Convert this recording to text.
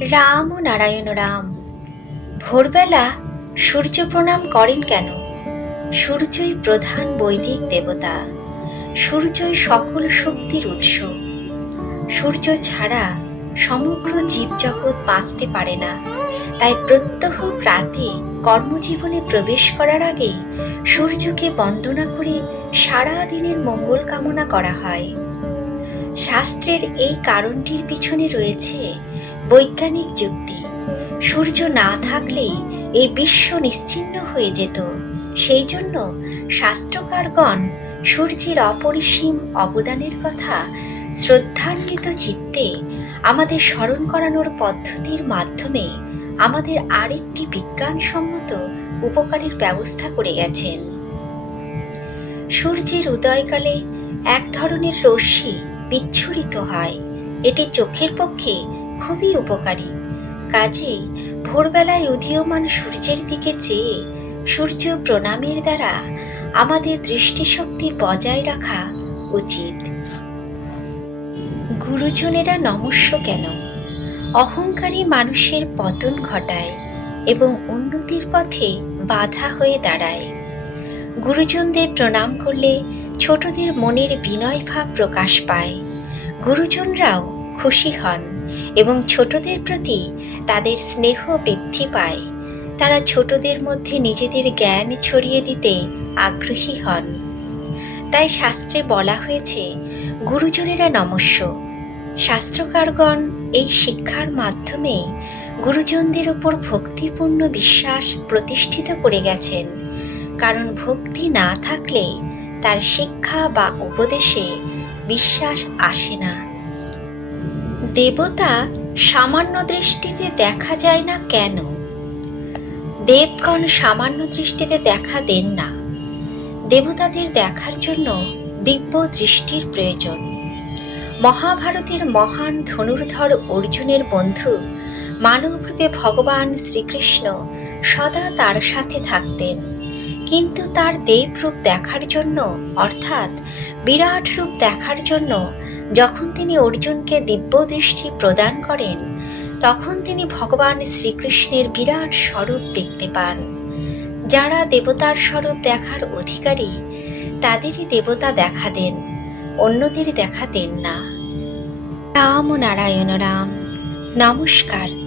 রাম ও নারায়ণ রাম। ভোরবেলা সূর্য প্রণাম করেন কেন? সূর্যই প্রধান বৈদিক দেবতা। সূর্যই সকল শক্তির উৎস। সূর্য ছাড়া সমগ্র জীবজগৎ বাঁচতে পারে না। তাই প্রত্যহ প্রাতে কর্মজীবনে প্রবেশ করার আগেই সূর্যকে বন্দনা করে সারা দিনের মঙ্গল কামনা করা হয়। শাস্ত্রের এই কারণটির পিছনে রয়েছে বৈজ্ঞানিক যুক্তি। সূর্য না থাকলেই এই বিশ্ব নিশ্চিহ্ন হয়ে যেত। সেই জন্য শাস্ত্রকারগণ সূর্যের অপরিসীম অবদানের কথা শ্রদ্ধান্বিত চিত্তে আমাদের স্মরণ করানোর পদ্ধতির মাধ্যমে আমাদের আরেকটি বিজ্ঞানসম্মত উপকারের ব্যবস্থা করে গেছেন। সূর্যের উদয়কালে এক ধরনের রশ্মি বিচ্ছুরিত হয়। এটি চোখের পক্ষে খুবই উপকারী। কাজেই ভোরবেলায় উদীয়মান সূর্যের দিকে চেয়ে সূর্য প্রণামের দ্বারা আমাদের দৃষ্টিশক্তি বজায় রাখা উচিত। গুরুজনেরা নমস্য কেন? অহংকারী মানুষের পতন ঘটায় এবং উন্নতির পথে বাধা হয়ে দাঁড়ায়। গুরুজনদের প্রণাম করলে ছোটদের মনের বিনয় ভাব প্রকাশ পায়। গুরুজনরাও খুশি হন এবং ছোটদের প্রতি তাদের স্নেহ বৃদ্ধি পায়। তারা ছোটদের মধ্যে নিজেদের জ্ঞান ছড়িয়ে দিতে আগ্রহী হন। তাই শাস্ত্রে বলা হয়েছে গুরুজনেরা নমস্য। শাস্ত্রকারগণ এই শিক্ষার মাধ্যমে গুরুজনদের উপর ভক্তিপূর্ণ বিশ্বাস প্রতিষ্ঠিত করে গেছেন। কারণ ভক্তি না থাকলে তার শিক্ষা বা উপদেশে বিশ্বাস আসে না। দেবতা সামান্য দৃষ্টিতে দেখা যায় না কেন? দেবগণ সামান্য দৃষ্টিতে দেখা দেন না। দেবতাদের দেখার জন্য দিব্য দৃষ্টির প্রয়োজন। মহাভারতের মহান ধনুর্ধর অর্জুনের বন্ধু মানবরূপে ভগবান শ্রীকৃষ্ণ সদা তার সাথে থাকতেন। কিন্তু তার দেবরূপ দেখার জন্য, অর্থাৎ বিরাট রূপ দেখার জন্য যখন তিনি অর্জুনকে দিব্য দৃষ্টি প্রদান করেন, তখন তিনি ভগবান শ্রীকৃষ্ণের বিরাট স্বরূপ দেখতে পান। যারা দেবতার স্বরূপ দেখার অধিকারী তাদেরই দেবতা দেখা দেন, অন্যদের দেখা দেন না। রাম ও নারায়ণ রাম। নমস্কার।